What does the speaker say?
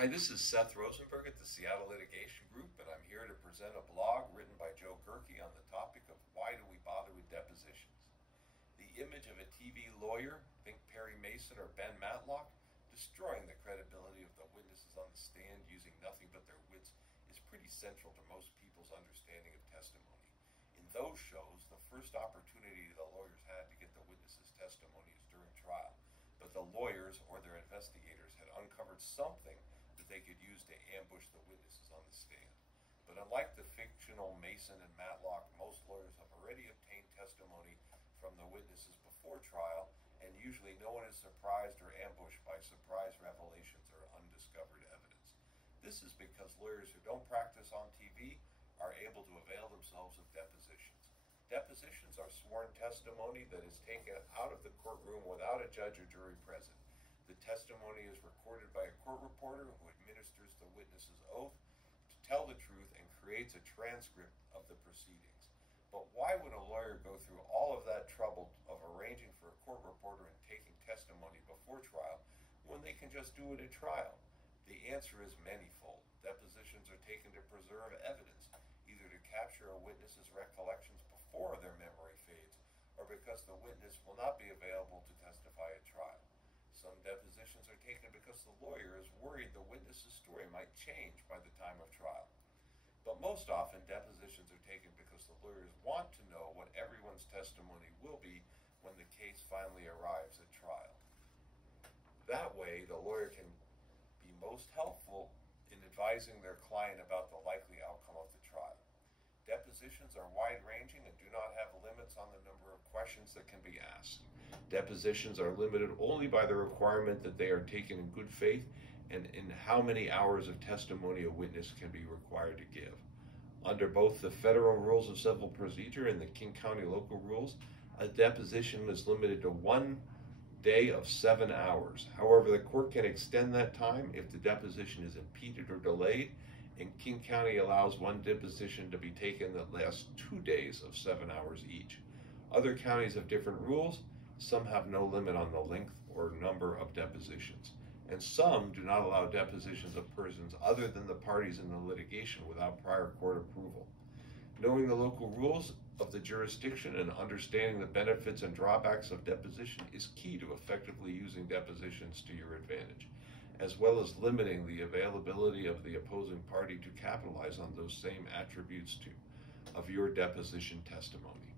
Hi, this is Seth Rosenberg at the Seattle Litigation Group, and I'm here to present a blog written by Joe Gerke on the topic of why do we bother with depositions. The image of a TV lawyer, think Perry Mason or Ben Matlock, destroying the credibility of the witnesses on the stand using nothing but their wits is pretty central to most people's understanding of testimony. In those shows, the first opportunity the lawyers had to get the witnesses' testimony is during trial, but the lawyers or their investigators had uncovered something that they could use to ambush the witnesses on the stand. But unlike the fictional Mason and Matlock, most lawyers have already obtained testimony from the witnesses before trial, and usually no one is surprised or ambushed by surprise revelations or undiscovered evidence. This is because lawyers who don't practice on TV are able to avail themselves of depositions. Depositions are sworn testimony that is taken out of the courtroom without a judge or jury present. The testimony is recorded by a court reporter who administers the witness's oath to tell the truth and creates a transcript of the proceedings. But why would a lawyer go through all of that trouble of arranging for a court reporter and taking testimony before trial when they can just do it at trial? The answer is manifold. Depositions are taken to preserve evidence, either to capture a witness's recollections before their memory fades, or because the witness will not be available to testify at trial. Some depositions are taken because the lawyer is worried the witness's story might change by the time of trial. But most often, depositions are taken because the lawyers want to know what everyone's testimony will be when the case finally arrives at trial. That way, the lawyer can be most helpful in advising their client about the likely outcome of the trial. Depositions are wide-ranging and do not have limits on the number of questions that can be asked. Depositions are limited only by the requirement that they are taken in good faith and in how many hours of testimony a witness can be required to give. Under both the Federal Rules of Civil Procedure and the King County Local Rules, a deposition is limited to 1 day of 7 hours. However, the court can extend that time if the deposition is impeded or delayed, and King County allows one deposition to be taken that lasts 2 days of 7 hours each. Other counties have different rules. Some have no limit on the length or number of depositions, and some do not allow depositions of persons other than the parties in the litigation without prior court approval. Knowing the local rules of the jurisdiction and understanding the benefits and drawbacks of deposition is key to effectively using depositions to your advantage, as well as limiting the availability of the opposing party to capitalize on those same attributes of your deposition testimony.